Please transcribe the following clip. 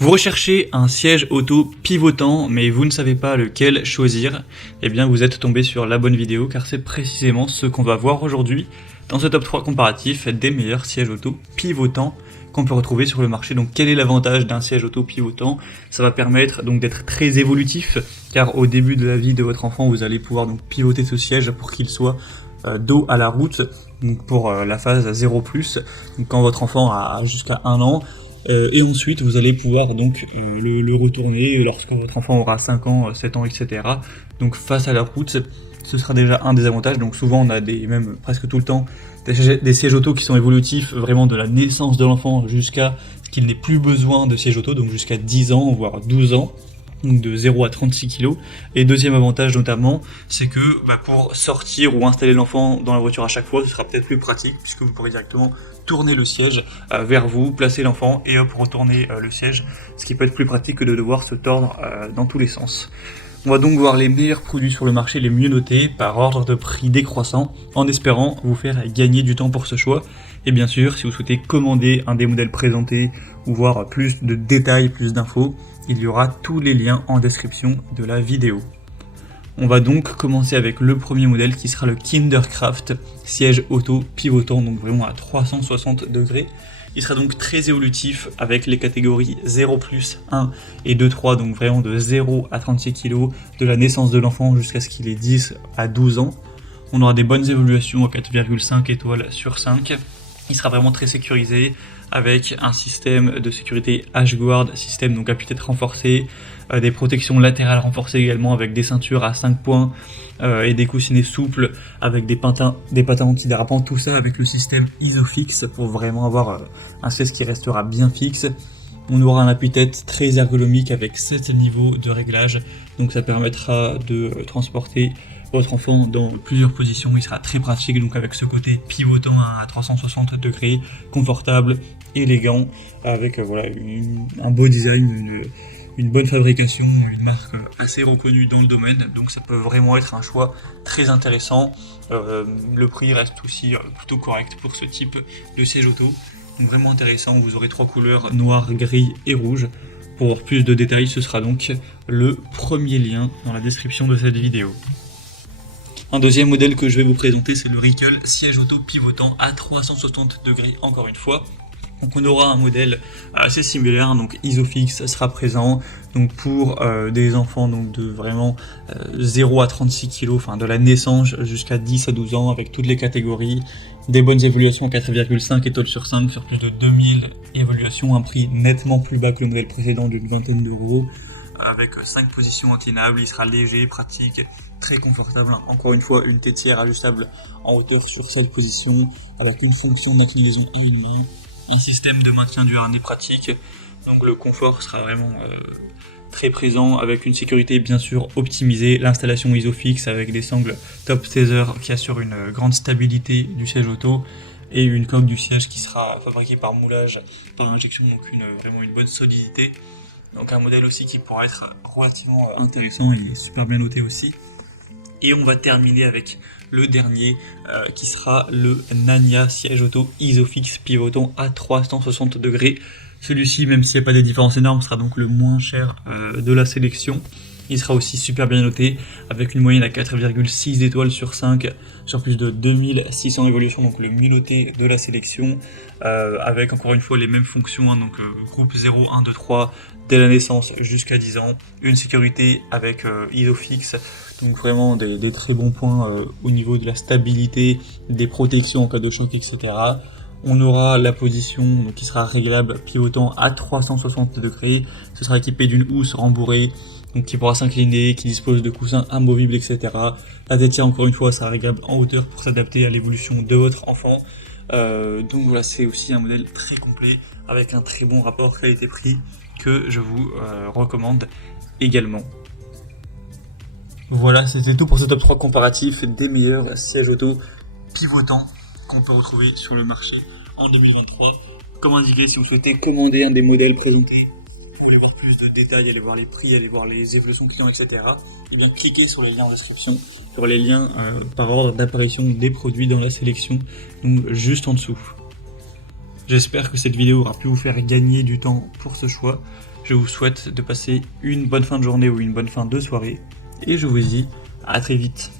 Vous recherchez un siège auto pivotant, mais vous ne savez pas lequel choisir, eh bien vous êtes tombé sur la bonne vidéo, car c'est précisément ce qu'on va voir aujourd'hui dans ce top 3 comparatif des meilleurs sièges auto pivotants qu'on peut retrouver sur le marché. Donc quel est l'avantage d'un siège auto pivotant? Ça va permettre donc d'être très évolutif, car au début de la vie de votre enfant, vous allez pouvoir donc pivoter ce siège pour qu'il soit dos à la route, donc pour la phase 0+, donc quand votre enfant a jusqu'à 1 an. Et ensuite, vous allez pouvoir donc le retourner lorsque votre enfant aura 5 ans, 7 ans, etc. Donc face à la route, ce sera déjà un des avantages. Donc souvent, on a même presque tout le temps, des sièges auto qui sont évolutifs, vraiment de la naissance de l'enfant jusqu'à ce qu'il n'ait plus besoin de siège auto, donc jusqu'à 10 ans, voire 12 ans. Donc de 0 à 36 kg. Et deuxième avantage notamment, c'est que pour sortir ou installer l'enfant dans la voiture à chaque fois, ce sera peut-être plus pratique, puisque vous pourrez directement tourner le siège vers vous, placer l'enfant et hop, retourner le siège, ce qui peut être plus pratique que de devoir se tordre dans tous les sens. On va donc voir les meilleurs produits sur le marché, les mieux notés, par ordre de prix décroissant, en espérant vous faire gagner du temps pour ce choix. Et bien sûr, si vous souhaitez commander un des modèles présentés, ou voir plus de détails, plus d'infos, il y aura tous les liens en description de la vidéo. On va donc commencer avec le premier modèle qui sera le Kindercraft siège auto pivotant, donc vraiment à 360 degrés. Il sera donc très évolutif avec les catégories 0+, 1 et 2, 3, donc vraiment de 0 à 36 kg, de la naissance de l'enfant jusqu'à ce qu'il ait 10 à 12 ans. On aura des bonnes évolutions à 4,5 étoiles sur 5. Il sera vraiment très sécurisé avec un système de sécurité H-Guard, système donc à pu-être renforcé, des protections latérales renforcées également avec des ceintures à 5 points et des coussinets souples avec des patins antidérapants, tout ça avec le système Isofix pour vraiment avoir un siège qui restera bien fixe. On aura un appui-tête très ergonomique avec 7 niveaux de réglage, donc ça permettra de transporter votre enfant dans plusieurs positions. Il sera très pratique, donc avec ce côté pivotant à 360 degrés, confortable, élégant, avec un beau design, une bonne fabrication, une marque assez reconnue dans le domaine, donc ça peut vraiment être un choix très intéressant. Le prix reste aussi plutôt correct pour ce type de siège auto, donc vraiment intéressant. Vous aurez 3 couleurs, noir, gris et rouge. Pour voir plus de détails, ce sera donc le premier lien dans la description de cette vidéo. Un deuxième modèle que je vais vous présenter, c'est le Recul siège auto pivotant à 360 degrés encore une fois. Donc on aura un modèle assez similaire, donc Isofix sera présent donc pour des enfants donc de vraiment 0 à 36 kg, enfin de la naissance jusqu'à 10 à 12 ans avec toutes les catégories, des bonnes évolutions 4,5 étoiles sur 5 sur plus de 2000 évolutions, un prix nettement plus bas que le modèle précédent d'une vingtaine d'euros, avec 5 positions inclinables. Il sera léger, pratique, très confortable. Encore une fois, une tétière ajustable en hauteur sur 7 positions avec une fonction d'inclinaison illimitée, un système de maintien du harnais pratique. Donc le confort sera vraiment très présent avec une sécurité bien sûr optimisée, l'installation Isofix avec des sangles top tether qui assurent une grande stabilité du siège auto et une coque du siège qui sera fabriquée par moulage, par injection, donc vraiment une bonne solidité. Donc un modèle aussi qui pourra être relativement intéressant et super bien noté aussi. Et on va terminer avec le dernier qui sera le Nania siège auto Isofix pivotant à 360 degrés. Celui-ci, même s'il n'y a pas des différences énormes, sera donc le moins cher de la sélection. Il sera aussi super bien noté avec une moyenne à 4,6 étoiles sur 5 sur plus de 2600 évolutions, donc le mieux noté de la sélection, avec encore une fois les mêmes fonctions, donc groupe 0, 1, 2, 3 dès la naissance jusqu'à 10 ans, une sécurité avec Isofix, donc vraiment des très bons points au niveau de la stabilité, des protections en cas de choc, etc. On aura la position donc, qui sera réglable pivotant à 360 degrés, ce sera équipé d'une housse rembourrée, donc qui pourra s'incliner, qui dispose de coussins amovibles, etc. La tétière, encore une fois, sera réglable en hauteur pour s'adapter à l'évolution de votre enfant. Donc voilà, c'est aussi un modèle très complet avec un très bon rapport qualité-prix que je vous recommande également. Voilà, c'était tout pour ce top 3 comparatif des meilleurs sièges auto pivotants qu'on peut retrouver sur le marché en 2023. Comme indiqué, si vous souhaitez commander un des modèles présentés, vous voulez voir plus de détails, aller voir les prix, aller voir les évolutions clients, etc. Et bien cliquez sur les liens en description, sur les liens par ordre d'apparition des produits dans la sélection, donc juste en dessous. J'espère que cette vidéo aura pu vous faire gagner du temps pour ce choix. Je vous souhaite de passer une bonne fin de journée ou une bonne fin de soirée, et je vous dis à très vite.